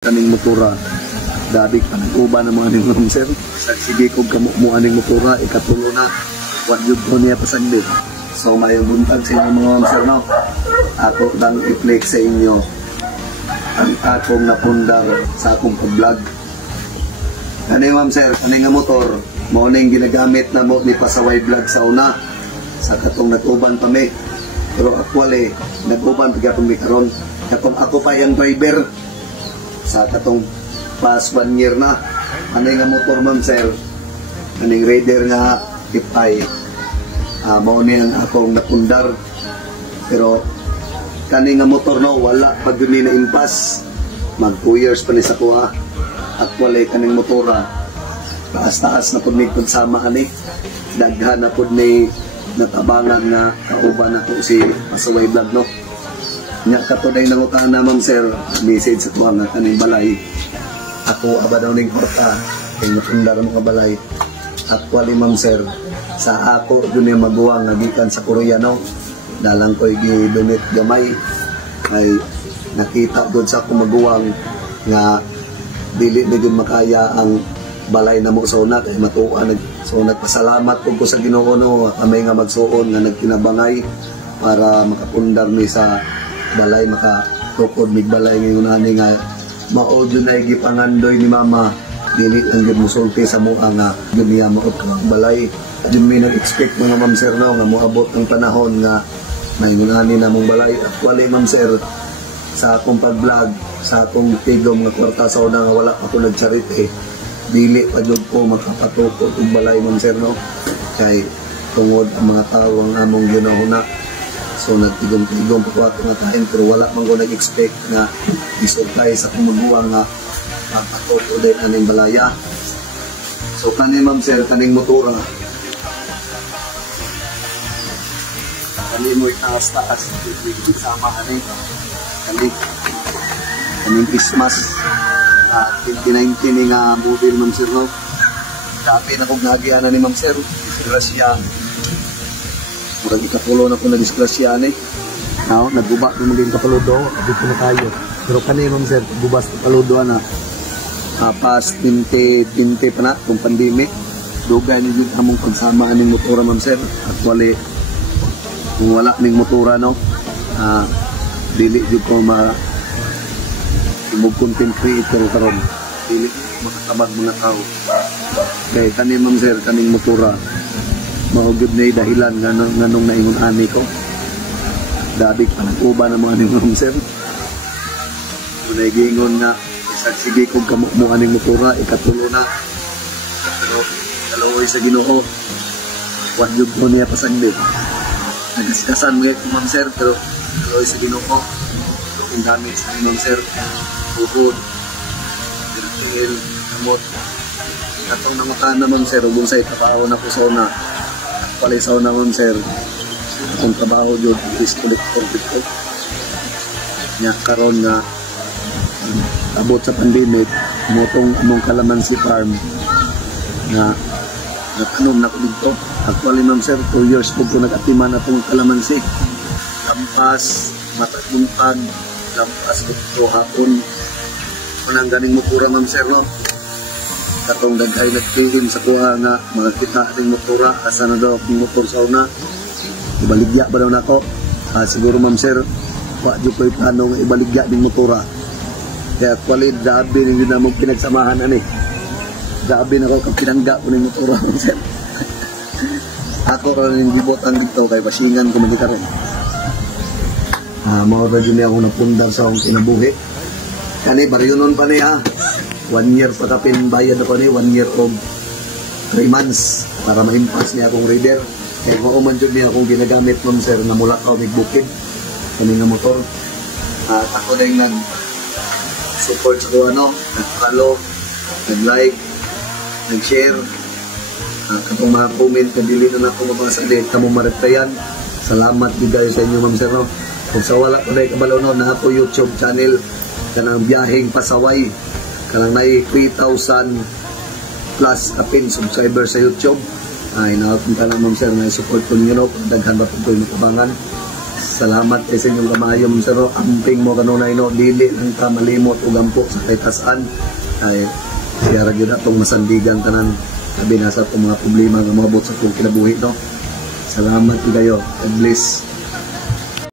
kaning motora dadig panag-uba ng mga ning sir sige kog kamo mo aning motora ikatulo na what jud ko niya pasaglit. So mayong buntag sa inyo mga sir no, ako lang i-flex sa inyo ang akong napundar sa akong pag-vlog. Kani ma'am sir, kani nga motor mao ning ginagamit na mo ni Pasaway Vlog sa una sa katong nag-uban pa mi, pero actually nag-uban pa gyapon mi karon katong ako pa yung driver sa katong past 1 year na. Ano nga motor ma'am sir, aning Raider nga Ipay, mao ni ang akong napundar, pero kani nga motor no wala pag yun na impas mag 2 years pa ni sa kuha. Actually kaning motora taas-taas na po ni pagsama ani daghan na po ni natabangan na kauban na po si Pasaway Vlog no. Nya katuday nangutan na ma'am sir, message sa tuwa nga kaning balay ako aba daw ning porta kay napundar mo ka balay. Actually ma'am sir, sa ako dun yung maguwang nagikan sa Korea no, dalang ko'y gidunit gamay ay nakita doon sa akong maguwang nga dili na dun makaya ang balay na mo sa una kay matuan. So nagpasalamat po ko sa Ginoo no, kami nga magsuon nga nagkinabangay para makapundar mi sa balay, makatukod mig balay ngayon ani nga mao jud na gipangandoy ni mama dili ang gid musulti sa mua nga jud niya maot ka balay. Jud mi nag-expect mga ma'am sir no nga moabot ang panahon nga mayngunani na mong balay. Actually ma'am sir, sa akong pag-vlog sa akong tigom nga kwarta sa una nga wala pa ko nagcharity, dili pa jud ko makapatukod og balay ma'am sir no, kay tungod ang mga tawo ang among ginahuna. So nagtigom-tigom pa ko ato nga kain, pero wala man ko nag-expect na isultay sa kumuguang nga papatok ulit aning balaya. So kani ma'am sir, kaning motora kani mo itaas-taas sama kaning Christmas 2019 nga model ma'am sir no. Dati na kong nagiana ni ma'am sir, disgrasya murag ikapulo na ko na disgrasya ni now nagguba na maging kapaludo dito na tayo. Pero kani ma'am sir, gubas kapaludo na past 2020 pa na kung pandemic dugay ni jud among pagsama aning motora ma'am sir. Actually kung wala ning motora no, dili jud ko ma imog content creator karon, dili makatabag mga tao. Kay kani ma'am sir, kaning motora mao gyud nay dahilan nganong naingon ani ko dadig panag-uba ng mga ning ma'am sir. Unay gingon nga sige kog kamo mo aning motora ikatulo na, pero dalawoy sa Ginoo what jud ko niya pasaglit. Nagdiskasan mo ma'am sir, pero dalawoy sa Ginoo ang dami sa ma'am sir, bukod dirtil kamot katong nangutan na ma'am sir ug unsay trabaho na ko sa una. Actually sa una ma'am sir, akong trabaho jud is collector dito nya karon nga abot sa pandemic motong among kalamansi farm na natanom na ko dito. Actually ma'am sir, 2 years po nag-atiman atong kalamansi, lampas matagumpag lampas dito hapon kanang ganing motora ma'am sir no. Katong daghay nagtingin sa kuha nga makakita ating motora asa na daw akong motor sa una ibaligya ba daw nako. Siguro ma'am sir wa jud ko'y plano nga ibaligya ding motora. Kaya actually dabi ning yun namang pinagsamahan ani, dabi na ko kang pinangga ko ning motora ma'am sir. Ako rin yung gibotan dito kay basingan ko magita rin. Mao ra jud niya ako napundar sa akong kinabuhi. Kani baryonon pa niya 1 year pa kapin bayad ako ni 1 year of 3 months para ma-impas niya akong Raider. Kaya mao man jud niya akong ginagamit ma'am sir na mula ko migbukid kani nga motor. Ako din nag support sa kuha no, nag-follow, nag-like, nag-share, katong mga comment na dili na ako mabasa din kamo ma-replyan. Salamat gid kayo sa inyo ma'am sir no. Kung sa wala ko na kabalaw no, na ako YouTube channel kanang Biyaheng Pasaway, kanang nay 3,000 plus kapin subscriber sa YouTube. Inaapin ka lang ma'am sir na support ko ninyo no, daghan ba po ko yung makabangan. Salamat kay sa inyong kamayom sir. Amping mo kanunay no, dili lang ka malimot o gampo sa kaytasan. Ay, siya ra gyud atong masandigan tanan. Sabi nasa itong mga problema nga moabot sa itong kinabuhi no. Salamat kayo. God bless.